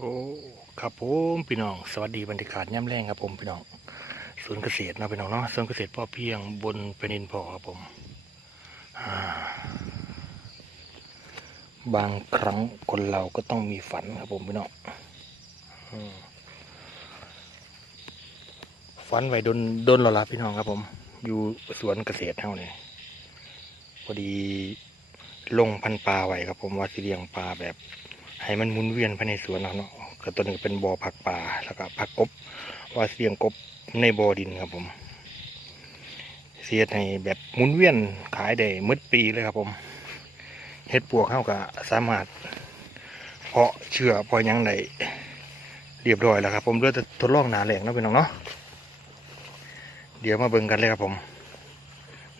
โอ้ครับผมพี่น้อง สวัสดีบรรยากาศย่ำแรงครับผมพี่น้องสวนเกษตรนะพี่น้องเนาะสวนเกษตรพ่อเพียงบนเป็นอินพอครับผมบางครั้งคนเราก็ต้องมีฝันครับผมพี่น้องฝันไว้ดนดนเราละพี่น้องครับผม อยู่สวนเกษตรเท่านี้พอดีลงพันปลาไว้ครับผมว่าสิเลี้ยงปลาแบบ ให้มันหมุนเวียนภายในสวนเราเนาะก็ตัวหนึงเป็นบ่อผักป่าแล้วก็ผักกบว่าเสียงกบในบ่อดินครับผม เสียให้แบบหมุนเวียนขายได้มืดปีเลยครับผมเฮ็ดปวกเข้าก็สามารถเพาะเชื่อพาะหยังได้เรียบร้อยแล้วครับ ผมเลือจะทดลองหนาแหลงนะพี่น้องเนาะเดี๋ยวมาเบิ่งกันเลยครับผม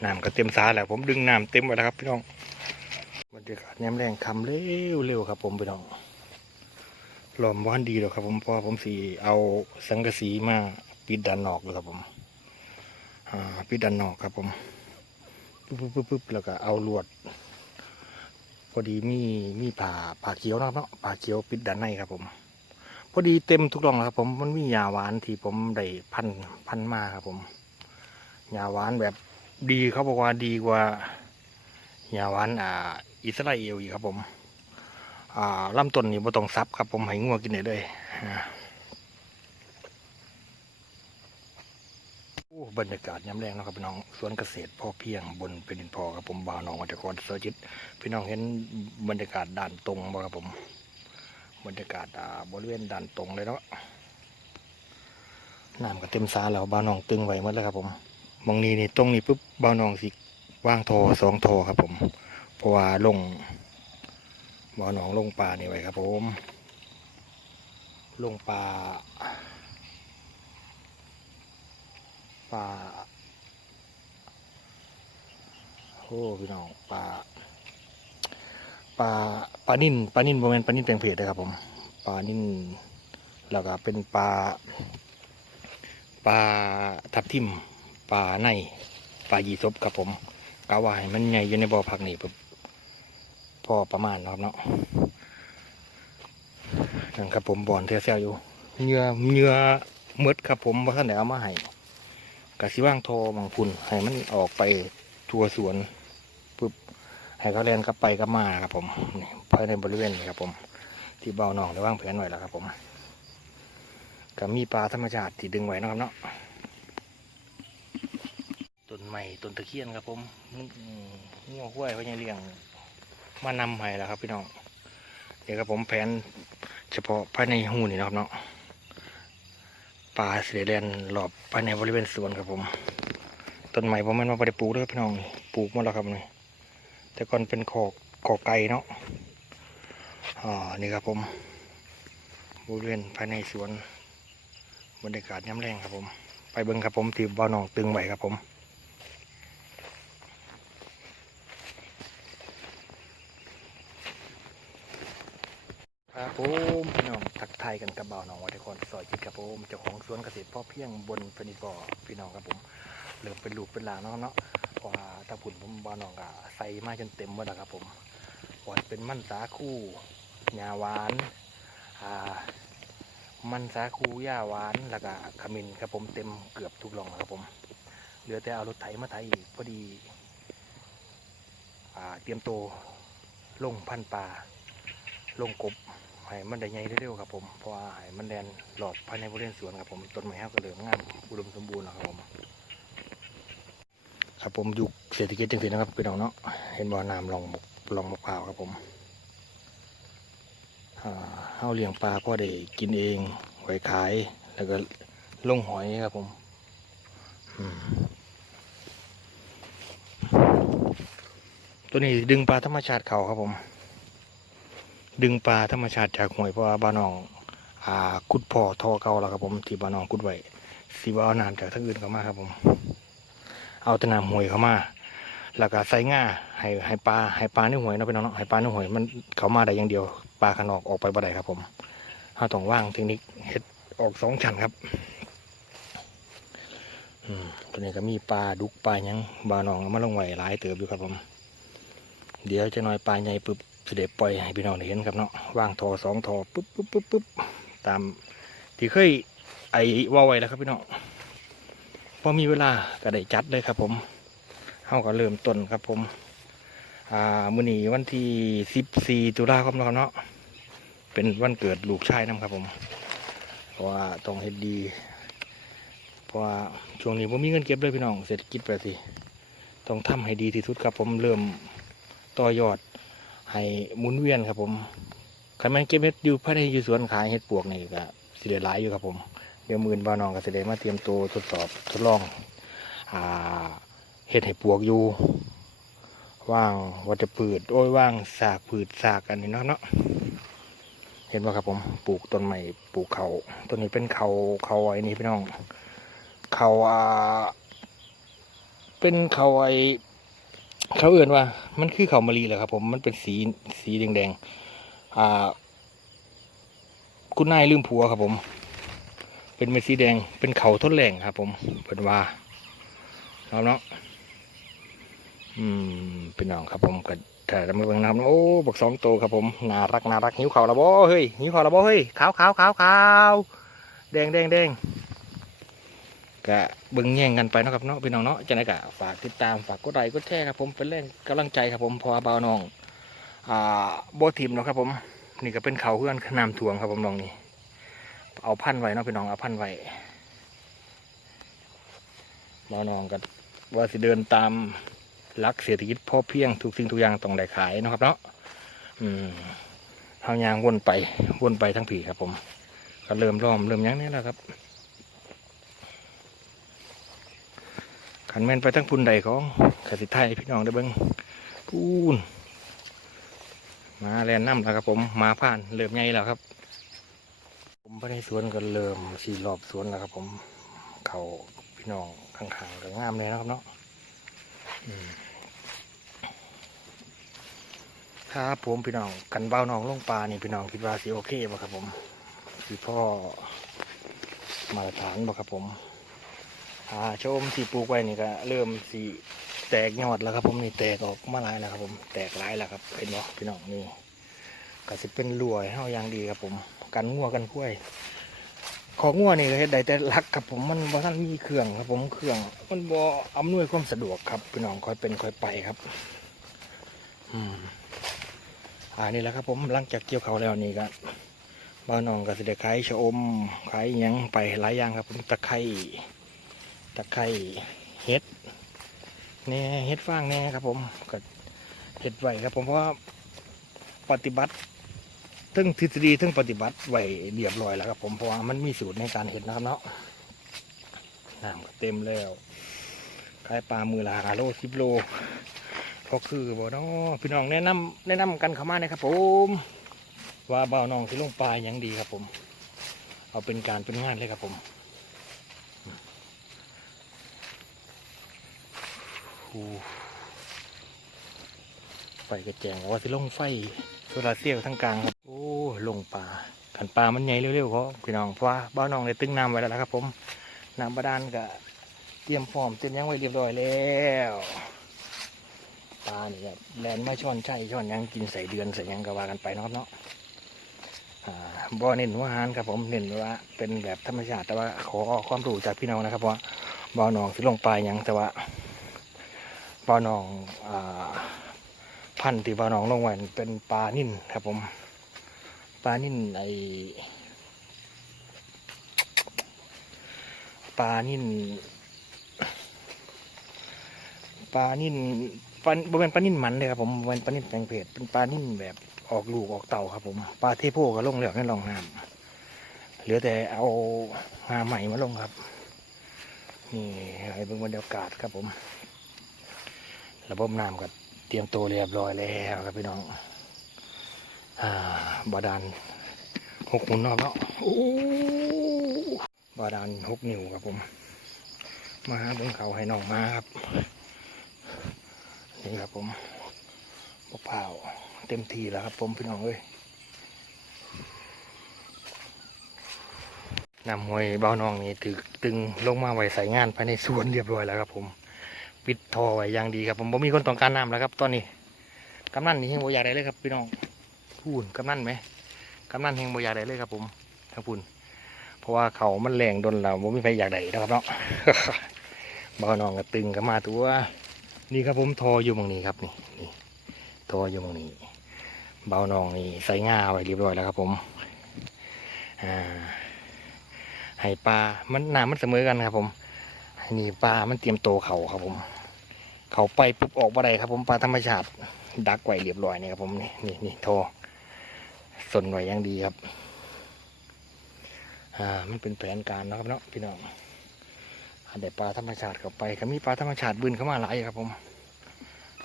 น้ำก็เต็มสาแล้วผมดึงน้ำเต็มไว้แล้วครับพี่น้องบรรยากาศแนมแรงคำเร็วๆครับผมพี่น้อง หลอมว่านดีหรอกครับ ผมเพราะผมสีเอาสังกะสีมาปิดด้านนอกเลยครับผมปิดด้านนอกครับผมปึ๊บปึ๊บปึ๊บแล้วก็เอาลวด พอดีมีมีผ่าผ่าเขียวนะครับเนาะผ่าเขียวปิดด้านในครับ ผม พอดีเต็มทุกร่องครับ ผมมันมียาหวานที่ผมได้พันพันมาครับ ผมยาหวานแบบดีเขาบอกว่าดีกว่ายาหวานอ่า อิสราเอลอีกครับผม ลำต้นนี่บ่ต้องซับครับผมให้งัวกินได้เลยโอ้บรรยากาศย้ำแรงนะครับพี่น้องสวนเกษตรพอเพียงบนเป็นดินพอครับผมบาวหนองวัชกรเสอจิตพี่น้องเห็นบรรยากาศด่านตรงบ่ครับผม บรรยากาศบริเวณด่านตรงเลยเนาะน้ำก็เต็มสาแล้วบาวหนองตึงไว้หมดแล้วครับผมมองนี้นี่ตรงนี้ปุ๊บบาวหนองสิว่างโทอสองโทอครับผมเพราะว่าลง บ่อหนองลงปลานี่ไว้ครับผมลงปลาปลาโอ้พี่น้องปลาปลาปลานิ่นปลานิ่นโมเมนปลานิ่นแปลงเพจนะครับผมปลานิ่นแล้วก็เป็นปลาปลาทับทิมปลาในปลายีซบครับผมกาวาให้มันใหญ่อยู่ในบ่อพักนี่ปุ๊บ พอประมาณนะครับเนาะนั่นครับผมบอนเทียเซลอยู่เงื่อเงื่อหมดครับผมว่าท่านไหนเอามาให้กะสิว่างโทรบางคุณให้มันออกไปทัวสวนปุ๊บให้เขาเรียนกลับไปกลับมาครับผมนี่ภายในบริเวณนี้ครับผม ที่เบาหนองได้ว่างแผนไว้แล้วครับผมก็มีปลาธรรมชาติที่ดึงไว้นะครับเนาะต้นไม้ต้นตะเคียนครับผมงัวห้วยเขาเลี้ยง มานำให้แล้วครับ พี่น้องเดี๋ยวครับผมแผนเฉพาะภายในหูนี่นะครับเนาะป่าเสด็จแลนหลอบภายในบริเวณสวนครับผมต้นไม้ผมมันมาไปปลูกด้วยพี่น้องปลูกมาแล้วครับนี่แต่ก่อนเป็นขอกขอกไก่เนาะอ่านี่ครับผมบริเวณภายในสวนบรรยากาศย้ำแรงครับผม ไปเบิ่งครับผมที่บ่อหนองตึงไว้ครับผม ครับผมพี่น้องทักทายกันกับบ่าค้องวัดครซอยจิตครับผมเจ้าของสวนเกษตรพ่อเพียงบนเพนิกอพี่น้องครับผมเริ่มเป็นลูกเป็นหลานเนาะเนาะเพราะว่าถ้าผุนผมบ่าวน้องก็ใส่มาจนเต็มหมดแล้วครับผมหวานเป็นมันสาคูหญ้าหวานอ่ามันสาคูหญ้าหวานแล้วก็ขมิ้นครับผมเต็มเกือบทุกหล่องครับผมเหลือแต่เอารถไถมาไถอีกพอดีอ่าเตรียมตัวลงพันปลาลงกบ ให้มันได้ใหญ่เร็วๆครับผมเพราะว่าให้มันแดนหลอบภายในบริเวณสวนครับผมต้นไม้ครับก็เหลืองงามอุดมสมบูรณ์นะครับผมครับผมอยู่เศรษฐกิจจังสินะครับพี่น้องเนาะเห็นบ่อน้ำลองมกลองมะพร้าวครับผมอ่าเฮาเลี้ยงปลาก็ได้กินเองไว้ขาย แล้วก็ลงหอยครับผมตัวนี้ดึงปลาธรรมชาติเขาครับผม ดึงปลาธรรมชาติจากห้วยเพราะว่าบ้านน้องอ่ากุดพ่อทอเก่าแล้วครับผมที่บ้านน้องกุดไว้สีว่าเอาน้ำจากทั้งอื่นเข้ามาครับผม เอาแต่น้ำห้วยเข้ามา แล้วก็ใส่ง่าให้ให้ปลาให้ปลาในห้วยเนาะพี่น้องเนาะให้ปลาในห้วยมันเข้ามาได้อย่างเดียวปลาข้างนอกออกไปบ่ได้ครับผมเราต้องว่างเทคนิคเฮ็ดออกสองชั้นครับอืมตัวนี้ก็มีปลาดุกปลายังบ้านน้องมาลงไหวหลายเติบอยู่ครับผม เดี๋ยวจะน้อยปลาใหญ่ปึ๊บ จะได้ปล่อยให้พี่น้องเห็นครับเนาะวางทอสองทอปุ๊บปุ๊บปุ๊บปุ๊บตามที่เคยไอ้ว่าไว้แล้วครับพี่น้องพอมีเวลาก็ได้จัดเลยครับ ผมเฮาก็เริ่มต้นครับ ผม อ่ามื้อนี้วันที่สิบสี่ตุลาคมเนาะเนาะเป็นวันเกิดลูกชายนํครับ ผม เพราะว่าต้องเฮ็ดดี เพราะว่าช่วงนี้ผมมีเงินเก็บเลยพี่น้องเศรษฐกิจแบบสิต้องทำให้ดีที่สุดครับ ผมเริ่มต่อยอด ให้หมุนเวียนครับผมคันแมันเก็บเฮ็ดอยู่ภายในอยู่สวนขายเฮ็ดปวกนี่ก็สิได้หลายอยู่ครับผม เดี๋ยวมื่นบ่าวน้องก็สิได้มาเตรียมตัวทดสอบทดลองอ่าเฮ็ดให้ปวกอยู่ว่างวัชพืชโอ้ยว่างสากพืชสากอันนี้เนาะเนาะเห็นว่าครับผมปลูกต้นใหม่ปลูกเขาต้นนี้เป็นเขาเขาไอ้นี่พี่น้องเขาอ่าเป็นเขาไอ้ เขาเอื่นว่า มันคือเขามะลิเหรอครับ ผมมันเป็นสีสีแดงๆอ่า คุณนายลืมผัวครับ ผม เป็นเม็ดสีแดงเป็นเขาทดแรงครับ ผมเพิ่นว่าเอาเนาะอืมเป็นน้องครับ ผมก็ถ้าจะมาเบิ่งนะครับโอ้บักสองโตครับผมน่ารักน่ารักหิวเขาละบ่เฮ้ยหิวเขาละบ่เฮ้ยขาวขาวขาวขาวแดงแดงแดง ก็เบิงแย่งกันไปนะครับเนาะพี่น้องเนาะจังได๋ก็ฝากติดตามฝากกดไลค์กดแชร์ครับผมเป็นแรงกำลังใจครับผมพอเบาน้องอ่าบ่ทีมเนาะครับผมนี่ก็เป็นเขาเพื่อนน้ำท่วมครับผมน้องนี่เอาพันไว้เนาะพี่น้องเอาพันไว้เบาน้องก็ว่าสิเดินตามรักเศรษฐกิจพอเพียงทุกสิ่งทุกอย่างต้องได้ขายนะครับเนาะอืมทางยางวนไปวนไปทั้งผีครับผม ก็เริ่มล้อมเริ่มยังนี่แหละครับ ขันแม่นไปทั้งพุ่นใดของขสิไทยพี่น้องได้เบิ้งพูนมาแลนน้ำแล้วครับผมมาผ่านเริ่มใหญ่แล้วครับ ผมไปในสวนก็เริ่มสีรอบสวนแล้วครับ ผมเขาพี่น้องข้างๆก็งามเลยนะครับเนาะครับผมพี่น้องกันเบ้าน้องลงปลานี่พี่น้องคิดว่าสิโอเคบ่ครับผมสิพ่อมาตรฐานบ่ครับผม อ่าชมสีปลูกไว้นี่ก็เริ่มสีแตกยอดแล้วครับ ผมนี่แตกออกมาหลายแล้วครับ ผมแตกหลายแล้วครับเห็นบ่พี่น้องนี่ก็สิเป็นรวยเฮาอย่างดีครับผมกันงัวกันกล้วยของงัวนี่ก็เฮ็ดได้แต่หลักครับผมมันบ่ทันมีเครื่องครับ ผมเครื่อง มันบ่อำนวยความสะดวกครับพี่น้องค่อยเป็นค่อยไปครับ อืมอ่านี่แหละครับ ผมหลังจากเกี่ยวเขาแล้วนี่ก็บ้าวน้องก็สิได้ขายชะอมขายหยังไปหลายอย่างครับผมตะไคร้ ตะไคร้เห็ดแหน่เห็ดฟางแหน่ครับผมก็เห็ดไหวครับผมเพราะว่าปฏิบัติทั้งทฤษฎีทั้งปฏิบัติไหวเรียบร้อยแล้วครับผมเพราะว่ามันมีสูตรในการเห็ดนะครับเนาะน้ำก็เต็มแล้วขายปลามือละหาโลสิบโลก็คือบ่เนาะพี่น้องแนะนำแนะนำกันเข้ามานะครับผมว่าเบาน้องที่ลงปลายอย่างดีครับผม เอาเป็นการเป็นงานเลยครับผม ไฟกระแจงว่าสิลงไฟโซลาเซลล์ทั้งกลางครับ โอ้ลงปลาขันปลามันใหญ่เร็วๆเพราพี่น้องเพราะว่าบ่าวน้องได้ตึ้งน้ำไว้แล้วนะครับ ผมน้ำบาดาลก็เตรียมพร้อมเตรียมยังไว้เรียบร้อยแล้วปลาเนี่ยแลนมาช่อนใช่ช่อนยังกินใส่เดือนใส่ยังก็ว่ากันไปเนาะครับเนาะอ่าบ่เน้นว่าหารครับผมเน้นว่าเป็นแบบธรรมชาติแต่ว่าขอความรู้จากพี่น้องนะครับว่าบ่อหนองสิลงปลาหยังแต่ว่า บ่อหนองอพันธุ์ที่บ่อหนองลงไว้เป็นปลานิ่นครับผมปลานิ่นไอปลานิ่นปลานิ่นปลาบ่เป็นปลานิ่นมันเลยครับผมเป็นปลานิ่นแปลงเพศเป็นปลานิ่นแบบออกลูกออกเต่าครับผมปลาเทโพก็ลงเหลืองในรองน้ำเหลือแต่เอาหาใหม่มาลงครับ นี่ให้เบิ่งบรรยากาศครับผม ระบบน้ำก็เตรียมตัวเรียบร้อยแล้วครับพี่น้องอบาดาลหกหมุนรอบแล้วโอ้บาดาลหกนิ้วครับผม มาหาบิ่งเขาให้น้องมาครับ นี่ครับผมมะพร้าเต็มทีแล้วครับผมพี่น้องเอ้ยนำหวยเบ้าน้องนี่ถึกตึงลงมาไว้ใส่งานภายในสวนเรียบร้อยแล้วครับผม ปิดท่อไว้อย่างดีครับ ผมผมมีคนต้องการน้ำแล้วครับ ตอนนี้กำนันนี่เฮงบ่อยากได้เลยครับพี่น้องพูนกำนันไหมกำนันเฮงบ่อยากได้เลยครับ ผมทั้งพูนเพราะว่าเขามันแรงโดนเราบ่มีใครอยากได้นะครับเนาะบ่าน้องก็ตึงก็มาตัว นี่ครับผมทออยู่ตรงนี้ครับนี่นี่ทออยู่ตรงนี้ เบาน้องนี่ใส่ง่าไว้เรียบร้อยแล้วครับ ผมอ่าให้ปลามันน้ำมันเสมอกันครับ ผมนนี่ปลามันเตรียมโตเขาครับผม เขาไปปุ๊บออกมาได้ครับ ผมปลาธรรมชาติ ดักไว้เรียบร้อยนี่ครับผมนี่นี่นี่ทสนไว้ย่างดีครับ อ่ามันเป็นแผนการนะครับเนาะพี่น้องอันเดปลาธรรมชาติเข้าไปก็มีปลาธรรมชาติบืนเข้ามาหลายครับผม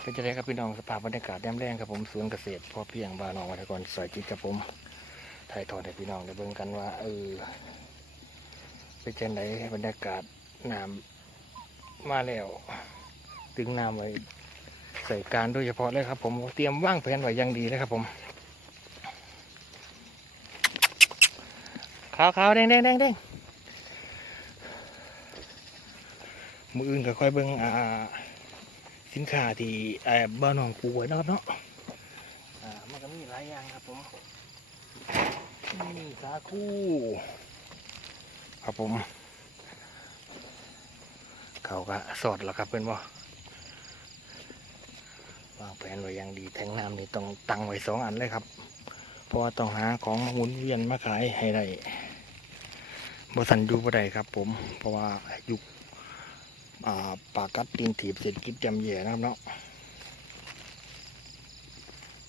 เป็นจะได้ครับพี่น้องสภาพบรรยากาศแดมแรงครับผมสวนเกษตรพ่อเพียงบ้านนองวัฒกรสอยจิตครับผมถ่ายทอดให้พี่น้องได้เบิ่งกันว่าเออเป็นจังไดบรรยากาศน้ำมาแล้ว ตึงน้ำไว้ใส่การโดยเฉพาะเลยครับ ผมเตรียมว่างแผนไว้อย่างดีเลยครับผมขาวขาวๆแดงแดงแดงแดงมืออื่นก็ค่อยเบิ่งอ่าสินค้าที่อ่าบ้านหนองปูไว้นะครับเนาะอ่ามันก็มีหลายอย่างครับผมนี่สาคูครับผม เขาก็สอดแล้วครับเพื่อนบ่ วางแผนไว้อย่างดีแทงน้ำนี่ต้องตั้งไว้สองอันเลยครับ เพราะว่าต้องหาของหมุนเวียนมาขายให้ได้บสันอยู่บ่ได้ครับ ผม เพราะว่ายุคอ่าปากัดตีนถีบเศรษฐกิจจำแย่นะครับเนาะ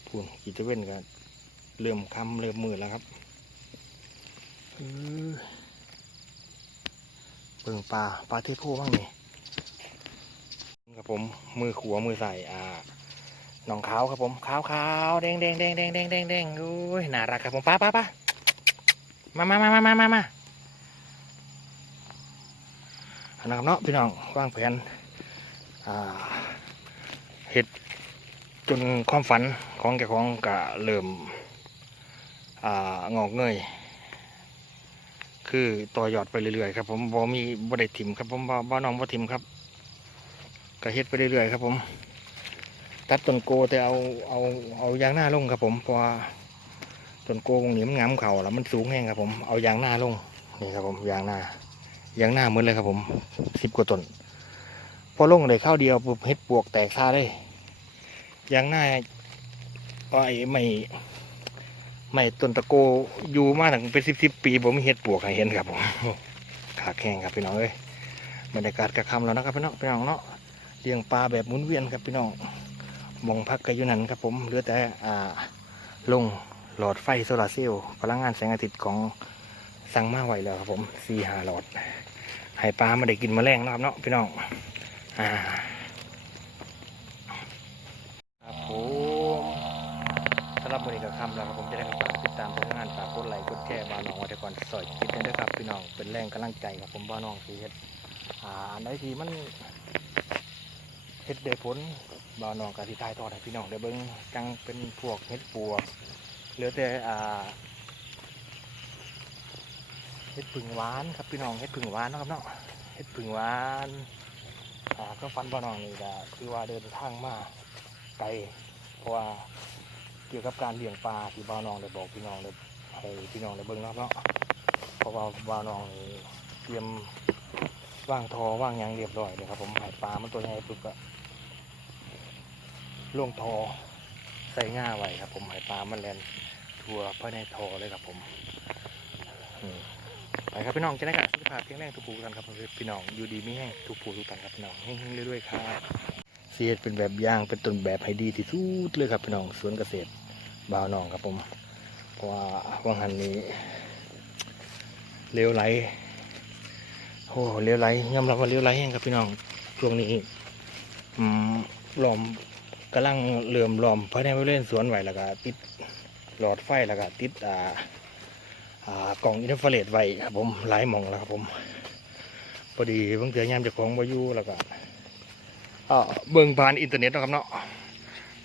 พูนกิจเว้นก็เริ่มคำเริ่มมืดแล้วครับเออเบิ่งปลาปลาเทโพบ้างนี่ครับผมมือขวามือใส่อ่า หนองขาวครับผมขาวขาวแดงแดงแดงแดงแดงแดงแดงโอ้ยน่ารักครับผมป้าป้าป้ามามามามามามามาอันนะครับเนาะพี่น้องวางแผนเห็ดจนความฝันของแกของกะเริ่มองอกเงยคือต่อยอดไปเรื่อยๆครับผมบ่มีบ่ได้ถิ่มครับผมบ่บ่น้องบ่ถิ่มครับก็เฮ็ดไปเรื่อยๆครับผม ตัดต้นโกแต่เอาเอาเอายางหน้าลงครับผมเพราะว่าต้นโกวงนี้มันงามเข่าแล้วมันสูงแห้งครับผมเอายางหน้าลงนี่ครับผมยางหน้ายางหน้าเหมือนเลยครับผมสิบกว่าต้นพอลงเลยข้าวเดียวปุ๊บเห็ดปวกแตกซาเลยยางหน้าไอ้ไม่ไม่ต้นตะโกอยู่มาถึงเป็นสิบสิบปีผมมีเห็ดปวกให้เห็นครับผมขาแข้งครับพี่น้องเอ้ยบรรยากาศกระคำแล้วนะครับพี่น้องพี่น้องเนาะเลี้ยงปลาแบบหมุนเวียนครับพี่น้อง มองพักกันอยู่นั่นครับผมเหลือแต่อ่าลงหลอดไฟโซลาร์เซลล์พลังงานแสงอาทิตย์ของสั่งมาไว้แล้วครับผมสี่หาหลอดให้ปลามาได้กินแมลงนะครับเนาะพี่น้องอ่าครับผมสำหรับวันนี้ก็คำแล้วครับผมจะได้ฝากติดตามผลงานฝากกดไลค์กดแชร์บ้านน้องวัตกรสอยกินด้วยครับพี่น้องเป็นแรงกำลังใจครับผมบ้านน้องสีเฮ็ดอ่าอันใดทีมัน เฮ็ดเดือผลบ้านน้องกับที่ทายทอดให้พี่น้องได้เบิ่งจังเป็นพวกเฮ็ดปวกเหลือแต่อ่าเห็ดผึ่งหวานครับพี่น้องเห็ดผึ่งหวานนะครับเนาะเห็ดผึ่งหวานอ่าก็ฟันบ่อน้องนี่ก็คือว่าเดินทางมาไกลเพราะว่าเกี่ยวกับการเลี้ยงปลาที่บ่อน้องได้บอกพี่น้องเลยให้พี่น้องได้เบิ่งนะครับเนาะเพราะว่าบ่อน้องนี่เตรียม ว่างทอว่างยังเรียบร้อยเลยครับผมให้ปลามันตัวใหญ่ปุ๊บก็ล่วงทอใส่ง่าไว้ครับ ผมให้ปลามันแลนทัวภายในทอเลยครับผมไปครับพี่น้องจะได้กับสุขภาพแข็งแรงทุกผู้กันครับพี่น้องอยู่ดีไม่แห้งทุกผู้ทุกท่านครับพี่น้องแห้งๆเรื่อยๆครับเสียดเป็นแบบย่างเป็นต้นแบบให้ดีที่สุดเลยครับพี่น้องสวนเกษตรบ่าวน้องครับผมเพราะว่าว่างหันนี้เลี้ยวไหล โอ้เลี้ยวไหลยอมรับว่าเลี้ยวไหลแห้งครับพี่น้องช่วงนี้อืมหลอมกำลังเลื่อมหลอมภายในบริเวณสวนไหวแล้วก็ติดหลอดไฟแล้วก็ติดอ่าอ่ากล่องอินฟราเรดไว้ครับผมหลายหม่องแล้วครับผมพอดีเพิ่งเจอยามจ้าของวาอยุแล้วก็เอ่อเบิ่งผ่านอินเทอร์เน็ตนะครับเนาะ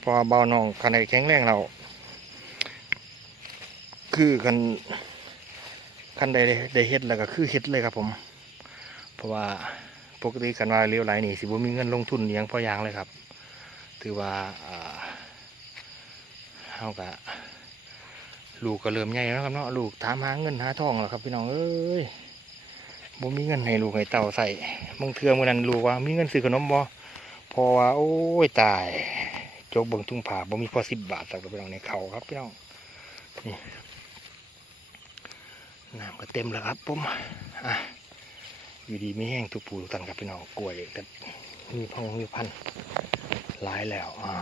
พอเบาน้องคันใดแข็งแรงเรา คือกันคันใดได้ได้เฮ็ดแล้วก็คือเฮ็ดเลยครับผม เพราะว่าปกติกันว่าเลี้ยวไหลนี่สิบ่มีเงินลงทุนอหยังพออยางเลยครับ ถือว่าอ่าเฮากะลูกก็เริ่มใหญ่แล้วครับเนาะลูกถามหาเงินหาทองแล้วครับพี่น้องเอ้ยบ่มีเงินให้ลูกให้เต่าใส่บางเทื่อมื้อนั้นลูกว่ามีเงินซื้อขนมบ่พอว่าโอ้ยตายจกเบิ่งทุ่งผาบ่มีพอ10บบาทสักกับพี่น้องในเขาครับพี่น้องนี่น้ำก็เต็มแล้วครับผมอะ อยู่ดีไม่แห้งทุกปูทุกตันครับพี่น้องกล้วยก็มีพองมีพันธุ์หลายแล้วอ่า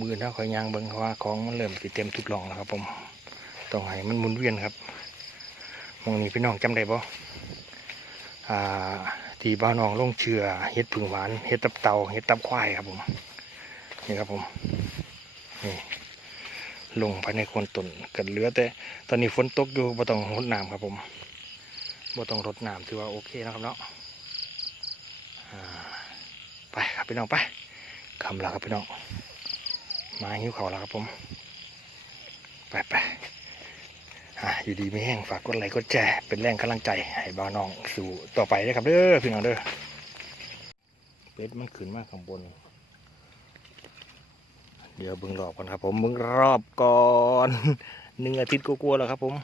มือถ้าคอยยางเบิ่งเขาว่าของมันเริ่มสิเต็มทุกหลองแล้วครับผมต้องให้มันหมุนเวียนครับมองนี้พี่น้องจำได้บ่อ่าที่บ้านน้องลงเชือเฮ็ดผึ่งหวานเฮ็ดตับเตาเฮ็ดตับควายครับผมนี่ครับผมนี่ลงภายในคนต้นกิดเหลือแต่ตอนนี้ฝนตกอยู่บ่ต้องรดน้ำครับผม บ่ต้องรดน้ำถือว่าโอเคนะครับเนาะไปครับพี่น้องไปคำลาครับพี่น้องมาหิ้วเขาแล้วครับผม ไปไปอะอยู่ดีไม่แห้งฝากกดไลค์กดแชร์เป็นแรงกำลังใจให้บ่าวน้องสู่ต่อไปนะครับเด้อพี่น้องเด้อเป็ดมันขึ้นมากข้างบน เดี๋ยวเบิ่งรอบก่อนครับผมเบิ่งรอบก่อนหนึ่งอาทิตย์กลัวๆแล้วครับผม